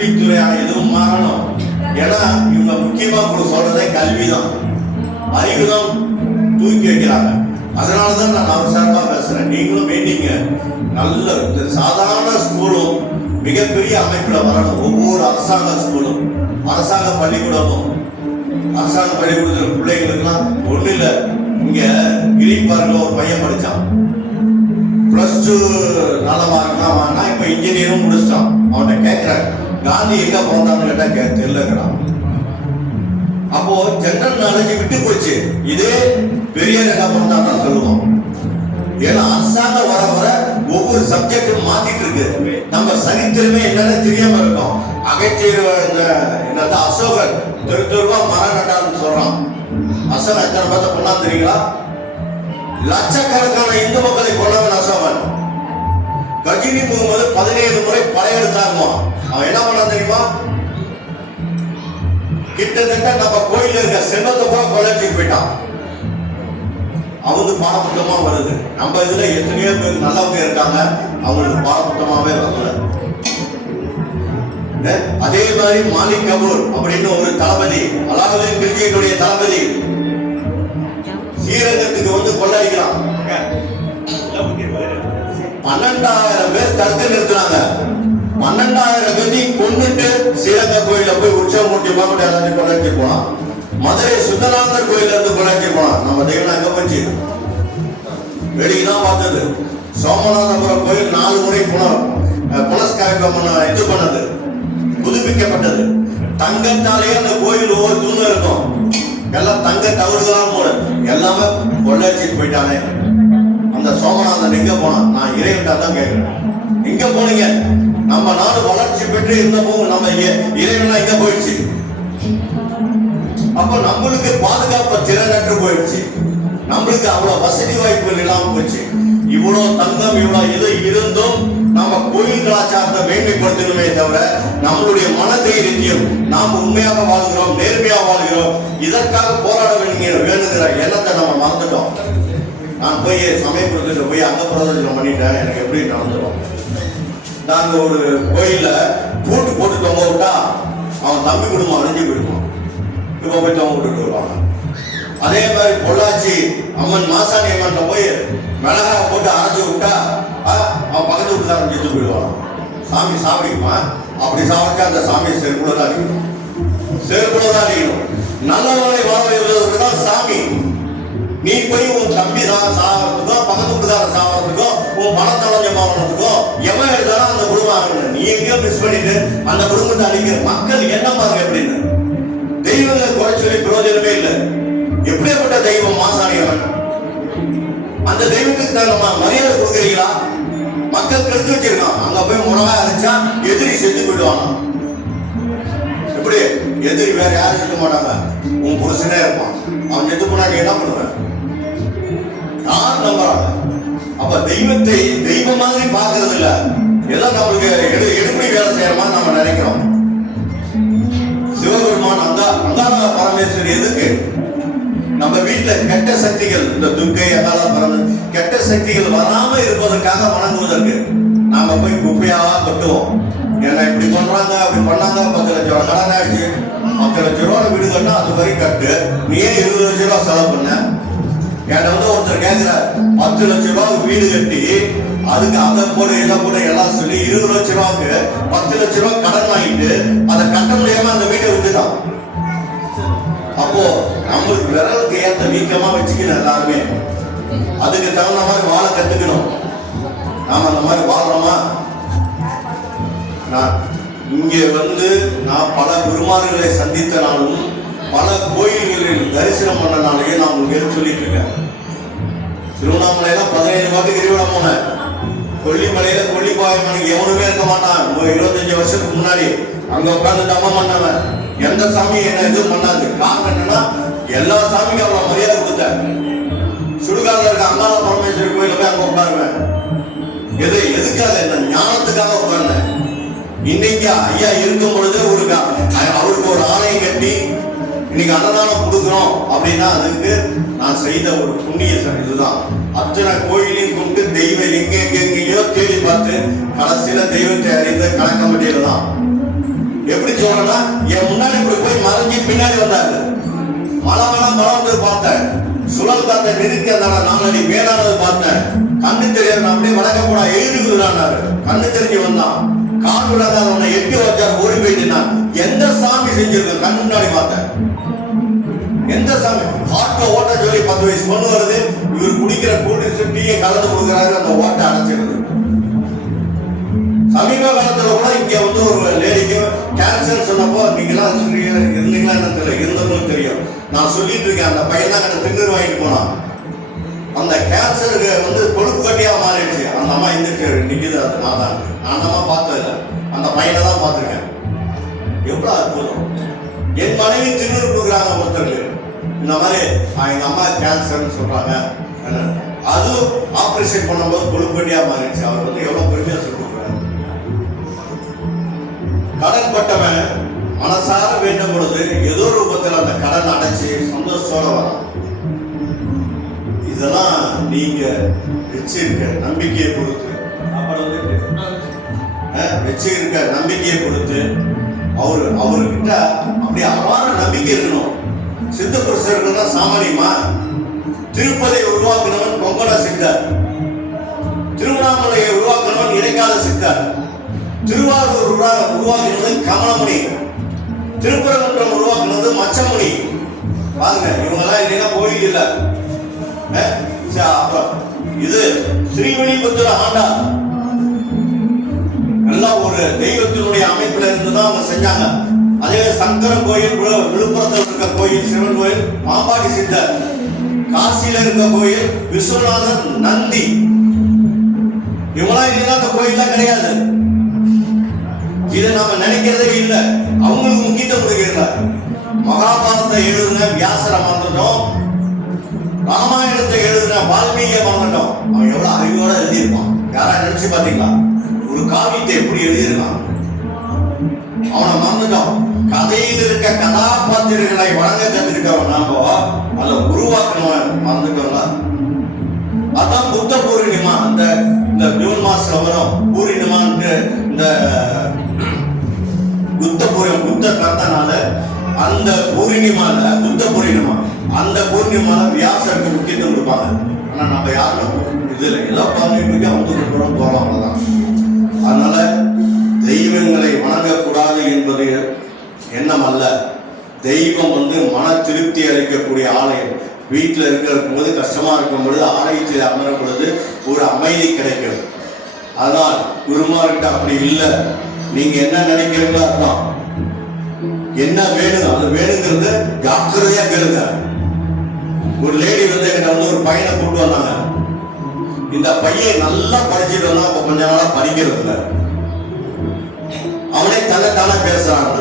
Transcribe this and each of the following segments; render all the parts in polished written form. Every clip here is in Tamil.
கல்வித்துறையான இதுவும் மாறணும். ஏன்னா இவங்க முக்கியமா சொல்றதே கல்விதான், அறிவுதான் தூக்கி வைக்கிறாங்க. அதனாலதான் நான் அவசரமா பேசுறேன். நீங்களும் வேண்டிங்க, நல்ல இந்த சாதாரண ஸ்கூலும் மிகப்பெரிய அமைப்புல வரணும். ஒவ்வொரு அரசாங்க ஸ்கூலும், அரசாங்க பள்ளிக்கூடமும், அரசாங்க பள்ளிக்கூடத்தில் பிள்ளைங்களுக்குலாம் ஒண்ணு இல்லை. இங்க கிரீன்பார்க்ல ஒரு பையன் படிச்சான், +2 நல்ல மார்க் தான் வாங்கினா, இப்ப இன்ஜினியரும் முடிச்சிட்டான். அவன்கிட்ட கேட்கிறான், காந்தி எங்க பிறந்தான்னு கேட்டா தெரியலங்கிறான். அப்போ ஜெனரல் நாலேஜ் விட்டு போச்சு. இதே பெரியார் எங்க பிறந்தான்னு சொல்லுவோம். ஏன்னா அரசாங்கம் வர வர ஒவ்வொரு சப்ஜெக்டும் மாத்திட்டு இருக்கு. நம்ம சரித்திரமே என்னன்னு தெரியாம இருக்கோம். அகச்சேரி அசோகர் தெருவா மரம் நட்டான்னு சொல்றான். அசோகன் எத்தனை பேர்த்த கொண்டா தெரியுங்களா? லட்சக்கணக்கான இந்து மக்களை கொண்டவன் அசோகன். கஜினி போகும்போது 17 முறை படையெடுத்தாகுமா. அவன் என்ன பண்ணா தெரியுமா? கிட்டத்தட்ட நம்ம கோயில இருக்க செல்வத்தை கூட கொள்ளைச்சிட்டு போயிட்டான். அவங்க பாடப்புத்தமா வருது. நம்ம இதுல எத்தனையோ பேர் நல்லவங்க இருக்காங்க, அவங்களுக்கு பாடப்புத்தமாவே வரல. அதே மாதிரி மாலிக் கபூர் அப்படின்னு ஒரு தளபதி, அலாவுதீன் கில்ஜியினுடைய தளபதி, ஸ்ரீரங்கத்துக்கு வந்து கொள்ளடிக்கிறான். 12,000 பேர் தடுத்து நிறுத்துறாங்க. 12,000 பேரையும் கொண்டுட்டு ஸ்ரீரங்க கோயில போய் உற்சவம் மூட்டி பார்த்து எல்லாத்தையும் கொண்டாடி போனான். மதுரை சுந்தராந்தர் கோயில இருந்து கொண்டாடி போனான். நம்ம தெய்வம் எங்க போச்சு? வெளிக்குதான் பார்த்தது. சோமநாதபுரம் கோயில் 4 முறை புனஸ்காரம் இது பண்ணது, புதுப்பிக்கப்பட்டது. தங்கத்தாலேயே அந்த கோயில் ஒவ்வொரு தூண் இருக்கும். எல்லாம் தங்க தவறுதான் போல எல்லாமே கொள்ளைச்சிட்டு போயிட்டானே. அந்த சோமநாதன் எங்க போனான்? நான் இறைவன்டா தான் கேட்கிறேன், எங்க போனீங்க? நம்ம நாடு வளர்ச்சி பெற்று இருந்த போது நம்ம இறைவனா எங்க போயிடுச்சு? அப்ப நம்மளுக்கு பாதுகாப்பு திறனற்று போயிடுச்சு. நம்மளுக்கு அவ்வளவு வசதி வாய்ப்புகள் இல்லாம போச்சு. இவ்வளவு தங்கம் இவ்வளவு இது இருந்தும் நம்ம கோயில் கலாச்சாரத்தை மேன்மைப்படுத்தணுமே தவிர நம்மளுடைய மனதைரியத்தையும் நாம் உண்மையாக வாழ்கிறோம், நேர்மையாக வாழ்கிறோம், இதற்காக போராட வேணுங்கிற எண்ணத்தை நம்ம மறந்துட்டோம். நான் போய் சமயபுரத்துக்கு போய் அங்க பிரதர்சனம் பண்ணிட்டேன், எனக்கு எப்படி நடந்துடும்? நாங்க ஒரு கோயில பூட்டு போட்டு தொங்க விட்டா அவன் தம்பி குடும்பம் அழிஞ்சு போயிடுவான். இப்ப போய் தொங்க விட்டுட்டு வருவாங்க. அதே மாதிரி பொள்ளாச்சி அம்மன் மாசாணி அம்மன் போய் மிளகாய் போட்டு அரைச்சு விட்டா அவன் பக்கத்து வீட்டுக்காரன் செத்து போயிடுவான். சாமி சாப்பிடுமா? அப்படி சாப்பிட்டா அந்த சாமி செருப்புலதான் அடிக்கணும், செருப்புலதான் அடிக்கணும். நல்லவரை வாழ்வதற்கு தான் சாமி. நீ போய் உன் தம்பி தான் சாகிறதுக்கோ, பக்கத்து வீட்டுக்காரன் சாகிறதுக்கோ, உன் பணத்தளஞ்ச மாவட்டத்துக்கோ எவன் எடுத்தாலும் அந்த குடும்பம் நீ எங்கேயோ மிஸ் பண்ணிட்டு அந்த குடும்பத்தை அழிக்கிற மக்கள் என்ன பாருங்க எப்படின்னு. தெய்வங்களை குறை சொல்லி பிரயோஜனமே இல்லை. எப்படியாப்பட்ட தெய்வம் மாசாணியவன்? அந்த தெய்வத்துக்கு நம்ம மரியாதை கொடுக்குறீங்களா? மக்கள் கெடுத்து வச்சிருக்கான். அங்க போய் முனவா அரைச்சா எதிரி செத்து போயிடுவாங்க. எப்படி எதிரி வேற யாரும் இருக்க மாட்டாங்க, உன் புருஷனே இருப்பான். அவன் செத்து போனா நீ என்ன பண்ணுவேன்? யார் நம்புறாங்க? அப்ப தெய்வத்தை தெய்வ மாதிரி பாக்குறது இல்ல, ஏதோ நம்மளுக்கு எடுப்படி வேலை செய்யற மாதிரி நம்ம நினைக்கிறோம். சிவபெருமான் அங்காள பரமேஸ்வரி எதுக்கு? நம்ம வீட்டுல கெட்ட சக்திகள், இந்த துர்க்கை அங்காள பரமேஸ்வரி கெட்ட சக்திகள் வராம இருப்பதற்காக வணங்குவதற்கு நாம போய் குப்பையாவா கட்டுவோம். ஏன்னா இப்படி பண்றாங்க அப்படி பண்ணாங்க, 10 லட்சம் ரூபாய் கடன் ஆயிடுச்சு, 10 லட்சம் ரூபாய் வீடு கட்டினா அது வரை கட்டு, நீ ஏன் 20 லட்சம் ரூபாய் செலவு பண்ண? என்கிட்ட ஒருத்தர் கேட்கிற 10 லட்சம் ரூபாய் வீடு கட்டி அதுக்கு அதை போட இதை போட எல்லாம் சொல்லி 20 லட்சம் ரூபாய்க்கு 10 லட்சம் ரூபாய் கடன் வாங்கிட்டு அதை கட்ட முடியாம அந்த வீட்டை விட்டுட்டான். அப்போ நம்மளுக்கு விரலுக்கு ஏற்ற வீக்கமா வச்சுக்கணும். எல்லாருமே அதுக்கு தகுந்த மாதிரி வாழ கத்துக்கணும். நாம அந்த மாதிரி வாழ்றோமா? இங்க நான் பல குருமார்களை சந்தித்தனாலும் பல கோயில்களில் தரிசனம் பண்ணனாலேயே நான் உங்களுக்கு சொல்லிட்டு இருக்கேன். திருவண்ணாமலையில 17 வாக்கு கிரிவலம் போனேன். கொல்லிமலையில கொல்லிப்பாயம்மனுக்கு எவனுமே இருக்க மாட்டான். 25 வருஷத்துக்கு முன்னாடி அங்க உட்கார்ந்து தம்மம் பண்ணவன். எந்த சாமியும் என்ன எதுவும் பண்ணாது. காரணம் என்னன்னா எல்லா சாமிக்கும் அவ்வளவு மரியாதை கொடுத்தேன். சுடுகாடுல இருக்க அங்காள பரமேஸ்வரி கோயில போய் அங்க உட்காருவேன். எதுக்காக? இந்த ஞானத்துக்காக உட்கார்ந்தேன். இன்னைக்கு ஐயா இருக்கும் பொழுது அவருக்கு ஒரு ஆலயம் கட்டி இன்னைக்கு அன்னதானம் கொடுக்குறோம் அப்படின்னா அதுக்கு நான் செய்த ஒரு புண்ணிய இதுதான். அத்தனை கோயிலையும் கொண்டு தெய்வம் எங்கெங்கெங்கயோ தேடி பார்த்து கடைசியில தெய்வத்தை அறிந்த கணக்கம்பட்டியில தான் எப்படி சொல்றேன்னா, என் முன்னாடி இப்படி போய் மறைஞ்சி பின்னாடி வந்தாரு. மழை வந்து பார்த்தேன். சுழல் காத்த நிறுத்தி அந்த 4 அடி மேலானது பார்த்தேன். கண்ணு தெரியாது, அப்படியே வடக்க போனா எழுதுகிறாரு. கண்ணு தெரிஞ்சு வந்தான். கால் விடாத அவனை எட்டி வச்சார், ஓடி போயிட்டு. எந்த சாமி செஞ்சிருக்க கண்ணு முன்னாடி பார்த்தேன். எந்த சாமி ஹார்ட்ல ஓட்ட சொல்லி 10 வயசு பொண்ணு வருது. இவர் குடிக்கிற கூல்ட்ரிங்ஸ் டீயை கலந்து கொடுக்குறாரு, அந்த ஓட்டை அடைச்சிருது. சமீப காலத்துல கூட இங்க வந்து ஒரு லேடிக்கு கேன்சர் சொன்னப்போ, நீங்களாம் இருந்தீங்களா என்ன தெரியல, இருந்தவங்களுக்கு தெரியும். நான் சொல்லிட்டு இருக்கேன், அந்த பையன் தான் எனக்கு திண்ணூறு வாங்கிட்டு போனான். அந்த கேன்சருக்கு வந்து கொழுப்பு கட்டியா மாறிடுச்சு. அந்த அம்மா நிக்குது, அது நான் தான். நான் அந்த அம்மா பார்த்ததில்ல, அந்த பையனை தான் பார்த்துருக்கேன். எவ்வளவு அற்புதம். என் மனைவி திண்ணூறு கொடுக்குறாங்க ஒருத்தருக்கு. இந்த மாதிரி எங்க அம்மா கேன்சர்னு சொல்றாங்க. அது ஆபரேஷன் பண்ணும்போது கொழுப்பு கட்டியா மாறிடுச்சு. அவர் வந்து எவ்வளவு பெருமையா சொல்லிருக்கிறார். கடன் பட்டவன் மனசார வேண்டும் பொழுது ஏதோ ரூபத்தில் அந்த கடன் அடைச்சு சந்தோஷத்தோட வரான். இதெல்லாம் நீங்க வச்சிருக்க நம்பிக்கையை கொடுத்து, வச்சிருக்க நம்பிக்கையை கொடுத்து அவர்கிட்ட அப்படி அபார நம்பிக்கை இருக்கணும். சித்த புருஷர்கள்னா சாமானியமா? திருப்பதியை உருவாக்கினவன் பொங்கல சித்தர், திருவண்ணாமலையை உருவாக்கினவன் இடைக்கால சித்தர், திருவாரூர் உருவாக்கினது கமலமுனி, திருப்பரங்குன்றம் உருவாக்குனது மச்சமுனி. பாருங்க, இவங்கெல்லாம் இல்லைன்னா கோயில் இல்லை. அப்புறம் இது ஸ்ரீவில்லிபுத்தூர் ஆண்டார் எல்லாம் ஒரு தெய்வத்தினுடைய அமைப்புல இருந்துதான் அவங்க செஞ்சாங்க. அதே சங்கரன் கோயில், விழுப்புரத்தில் இருக்க கோயில் சிவன் கோயில் பாம்பாடி சித்தர், காசியில இருக்க கோயில் விஸ்வநாதர் நந்தி. இவங்களாம் இல்லைன்னா அந்த கோயில்லாம் கிடையாது. இதை நாம நினைக்கிறதே இல்லை. அவங்களுக்கு முக்கியத்துவம் கொடுக்கிறார். மகாபாரதத்தை எழுதுன வியாசரை மறந்துட்டோம், ராமாயணத்தை எழுதுன வால்மீகியை மறந்துட்டோம். அவன் எவ்வளவு அறிவோட எழுதியிருப்பான். யாரா நினைச்சு பாத்தீங்களா? ஒரு காவியத்தை எப்படி எழுதியிருக்கான், அவனை மறந்துட்டோம். கதையில் இருக்க கதாபாத்திரங்களை வழங்க கத்துக்கிட்டவன் நாம அதை உருவாக்கணும் மறந்துட்டோம்ல. அதான் புத்த பூர்ணிமா. இந்த ஜூன் மாசம் வரும் பூர்ணிமான்ட்டு, இந்த புத்த பிறந்தனால அந்த பூர்ணிமால, புத்த பூர்ணிமா, அந்த பூர்ணிமால வியாசருக்கு முக்கியத்துவம் கொடுப்பாங்க. ஆனா நம்ம யாரும் இதுல ஏதோ பாருங்க வந்து போறோம் அவ்வளவுதான். அதனால தெய்வங்களை வணங்கக்கூடாது என்பது எண்ணம் அல்ல. தெய்வம் வந்து மன திருப்தி அளிக்கக்கூடிய ஆலயம். வீட்டில் இருக்கும் போது கஷ்டமா இருக்கும் பொழுது ஆலயத்தில் அமரும் பொழுது ஒரு அமைதி கிடைக்கும். அதனால் குருமார்கிட்ட அப்படி இல்லை. நீங்க என்ன நினைக்கிறீங்களோ அதான். என்ன வேணும் அது வேணுங்கிறது ஜாக்கிரதையா கேளுங்க. ஒரு லேடி வந்து என்கிட்ட வந்து ஒரு பையனை கூட்டு வந்தாங்க. இந்த பையன் நல்லா படிச்சுட்டு வந்தா அப்ப கொஞ்ச நாளா படிக்கிறது இல்லை. அவனே தன்னைத்தானே பேசுறாங்க.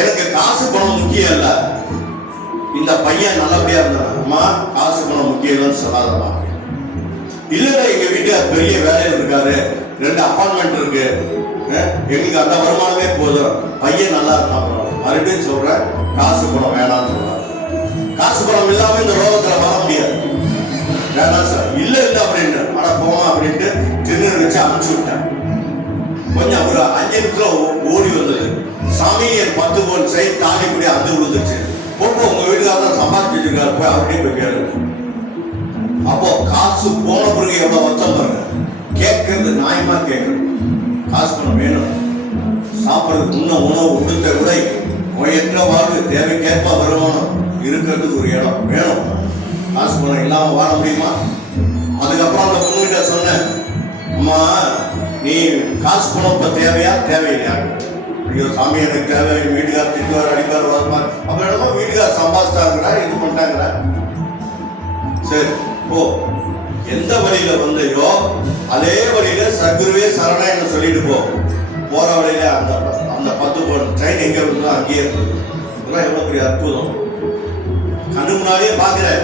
எனக்கு காசு பணம் முக்கியம் இல்லை, இந்த பையன் நல்லபடியா இருந்தான். அம்மா காசு பணம் முக்கியம் இல்லைன்னு சொல்லாதம்மா. இல்லைங்க, எங்க வீட்டுல பெரிய வேலையில் இருக்காரு, 2 அப்பார்ட்மெண்ட் இருக்கு, எங்களுக்கு அந்த வருமானமே போதும், பையன் நல்லா இருக்கான். மறுபடியும் சொல்றேன், காசு பணம் வேணாம்னு சொல்றாரு. காசு பணம் இல்லாம இந்த ரோகத்துல வர முடியாது. வேணாம் சார், இல்ல அப்படின்னு ஆனா போமா அப்படின்ட்டு திருநெல் வச்சு அனுப்பிச்சு விட்டேன். கொஞ்சம் ஒரு 5 நிமிஷம் ஓடி வந்தது. சாமி என் 10 பவுன் சைட் தாலி கூட அது விழுந்துச்சு. போட்டு உங்க வீட்டுக்காக தான் சம்பாதிச்சு வச்சிருக்காரு, போய் அப்படியே போய் கேளுங்க. அப்போ காசு போன பிறகு எவ்வளவு வருத்தம் பாருங்க. கேட்கறது நியாயமா கேட்கணும். காசு பணம் வேணும். சாப்பிட்றதுக்கு முன்ன உணவு உடுத்த விட நோயற்ற வாழ்வு, தேவைக்கேற்ப வருமானம், இருக்கிறதுக்கு ஒரு இடம் வேணும். காசு பணம் இல்லாம வாழ முடியுமா? அதுக்கப்புறம் அந்த பொண்ணுகிட்ட சொன்னேன், அம்மா நீ காசு பணம் இப்ப தேவையா தேவையில்லையா? ஐயோ சாமி எனக்கு தேவை, வீட்டுக்கார் திட்டுவார், அடிப்பார், வளர்ப்பார். அப்புறம் என்னமோ வீட்டுக்கார் சம்பாதிச்சாங்கிறா, இது பண்ணிட்டாங்கிற. சரி ஓ, எந்த வழியில வந்தையோ அதே வழியில சத்குருவே சரணன்னு சொல்லிட்டு போ. போற வழியில அந்த 10 பவுன் ட்ரெயின் எங்க இருந்தோ அங்கேயே இருந்தது. இதெல்லாம் எவ்வளவு பெரிய அற்புதம். கண்ணு முன்னாடியே பாக்குறேன்.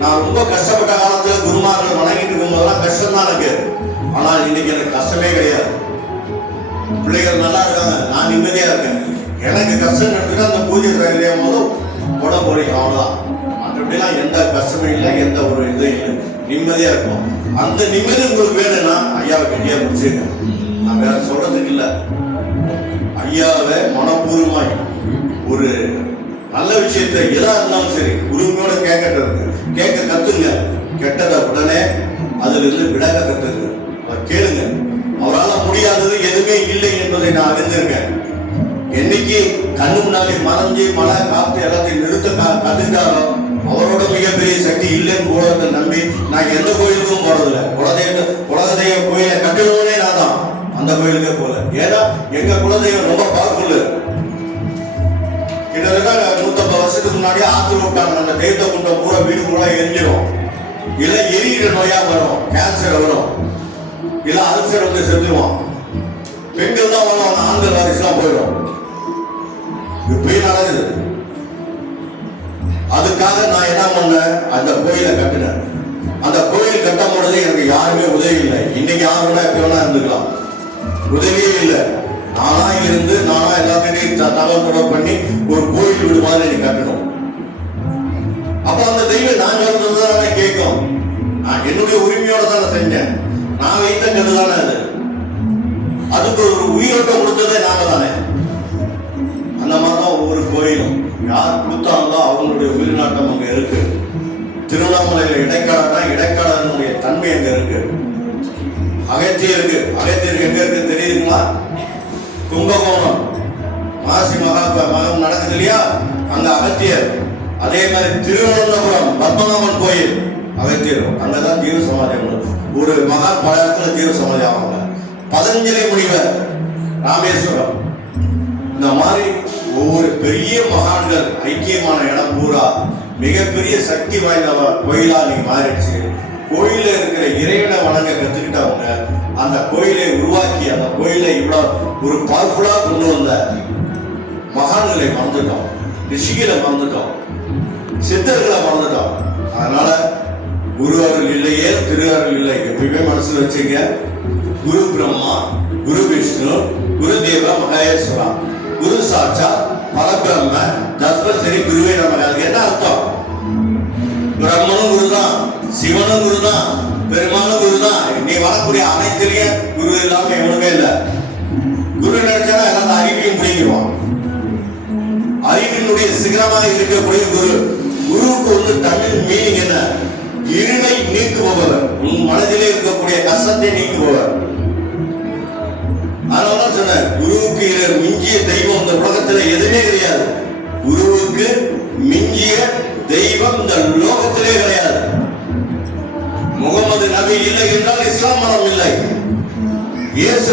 நான் ரொம்ப கஷ்டப்பட்ட காலத்துல குருமார்கள் வணங்கிட்டு இருக்கும் போதெல்லாம் கஷ்டம் தான் எனக்கு. ஆனால் இன்னைக்கு எனக்கு கஷ்டமே கிடையாது. பிள்ளைகள் நல்லா இருக்காங்க, நான் நிம்மதியா இருக்கேன். எனக்கு கஷ்டம் நடந்துட்டு அந்த பூஜை செய்யும் போதும் போட போறீங்க, அவ்வளவுதான். மற்றபடிலாம் எந்த கஷ்டமும் இல்லை, எந்த ஒரு இதுவும் இல்லை, நிம்மதியா இருக்கும். அந்த நிம்மதி உங்களுக்கு வேணும்னா ஐயாவை கட்டியா முடிச்சுங்க. நான் வேற சொல்றதுக்கு இல்லை. ஐயா ஐயாவை மனப்பூர்வமாய் ஒரு நல்ல விஷயத்தை எதா இருந்தாலும் சரி உரிமையோட கேட்க கத்துங்க. கெட்டதை உடனே அதுல இருந்து விலக கத்துங்க. அவர் கேளுங்க. அவரால் முடியாதது எதுவுமே இல்லை என்பதை நான் அறிந்திருக்கேன். என்னைக்கு கண்ணு முன்னாடி மறைஞ்சு மழை காத்து எல்லாத்தையும் நிறுத்த கத்துக்கிட்டாரோ அவரோட மிகப்பெரிய சக்தி இல்லைன்னு போறதை நம்பி நான் எந்த கோயிலுக்கும் போறதில்லை. குலதெய்வ கோயிலை கட்டணும்னே நான் தான் அந்த கோயிலுக்கே போல. ஏன்னா எங்க குலதெய்வம் ரொம்ப பவர்ஃபுல்லு. கிட்டத்தட்ட 150 வருஷத்துக்கு முன்னாடி ஆத்துல விட்டாங்க. அந்த தெய்வத்தை கொண்ட பூரா வீடு பூரா எரிஞ்சிடும். இல்லை எரியிற நோயா வரும், கேன்சர் வரும், இல்லை அல்சர் வந்து செத்துருவான். பெண்கள் தான் வரும், அவங்க ஆண்கள் வாரிசுலாம் போயிடும். இப்பயும் நடக்குது. அதுக்காக நான் என்ன பண்ணேன், அந்த கோயிலை கட்டினேன். அந்த கோயில் கட்டும் பொழுது எனக்கு யாருமே உதவி இல்லை. இன்னைக்கு யாருன்னா எப்ப வேணா இருந்துக்கலாம், உதவியே இல்லை. நானா இருந்து நானா எல்லாத்தையும் தகவல் தொடர்பு பண்ணி ஒரு கோயில் வீடு மாதிரி நீ கட்டணும். அப்ப அந்த தெய்வம் நான் சொல்றதுதானே கேட்கும். நான் என்னுடைய உரிமையோட தானே செஞ்சேன். நான் வைத்த கண்டு தானே அது. அதுக்கு ஒரு உயிரோட்டம் கொடுத்ததே நாம தானே. அந்த மாதிரிதான் ஒவ்வொரு கோயிலும் யார் கொடுத்தாங்களோ அவங்களுடைய உயிர்நாட்டம் அங்க இருக்கு. திருவண்ணாமலையில இடைக்காலனுடைய தன்மை அங்க இருக்கு. அகத்தியருக்கு எங்க இருக்கு தெரியுதுங்களா? கும்பகோணம் மாசி மகம் நடக்குது இல்லையா, அங்க அகத்தியர். அதே மாதிரி திருவனந்தபுரம் பத்மநாபன் கோயில் அகத்தியர், அங்கதான் ஜீவ சமாதி. ஒரு மகான் பழத்துல ஜீவ சமாதி ஆவாங்க. பதஞ்சலி முனிவர் ராமேஸ்வரம். இந்த மாதிரி ஒவ்வொரு பெரிய மகான்கள் ஐக்கியமான இடம் பூரா மிகப்பெரிய சக்தி வாய்ந்த கோயிலா நீ மாறிடுச்சு. கோயில இருக்கிற இறைவனை வணங்க கத்துக்கிட்டவங்க அந்த கோயிலை உருவாக்கி அந்த கோயிலை இவ்வளவு ஒரு பவர்ஃபுல்லா கொண்டு வந்த மகான்களை மறந்துட்டோம், ரிஷிகளை மறந்துட்டோம், சித்தர்களை மறந்துட்டோம். அதனால குரு அருள் இல்லையே திரு அருள் இல்லை. எப்பயுமே மனசுல வச்சுங்க. குரு பிரம்மா, குரு விஷ்ணு, குரு தேவ மகேஸ்வரா, குரு சாட்சா பரபிரம்ம தஸ்மஸ்ரீ குருவே நமக. என்ன அர்த்தம்? பிரம்மனும் குருதான், சிவனும் குருதான், பெருமானும் குருதான். நீ வரக்கூடிய அனைத்திலேயே குரு இல்லாம எவனுமே இல்லை. குரு நினைச்சா எல்லாம் அறிவையும் பிடிக்குவான். அறிவினுடைய சிகரமாக இருக்கக்கூடிய குரு. குருவுக்கு வந்து தமிழ் மீனிங் என்ன? இருளை நீக்குபவர், உன் மனதிலே இருக்கக்கூடிய கஷ்டத்தை நீக்குபவர். அதனாலதான் சொன்னேன், குருவுக்கு மிஞ்சிய தெய்வம் இந்த உலகத்துல எதுவுமே கிடையாது. குருவுக்கு மிஞ்சிய தெய்வம் இந்த லோகத்திலே கிடையாது. முகமது நபி இல்லை என்றால் இஸ்லாம் மதம் இல்லை. இயேசு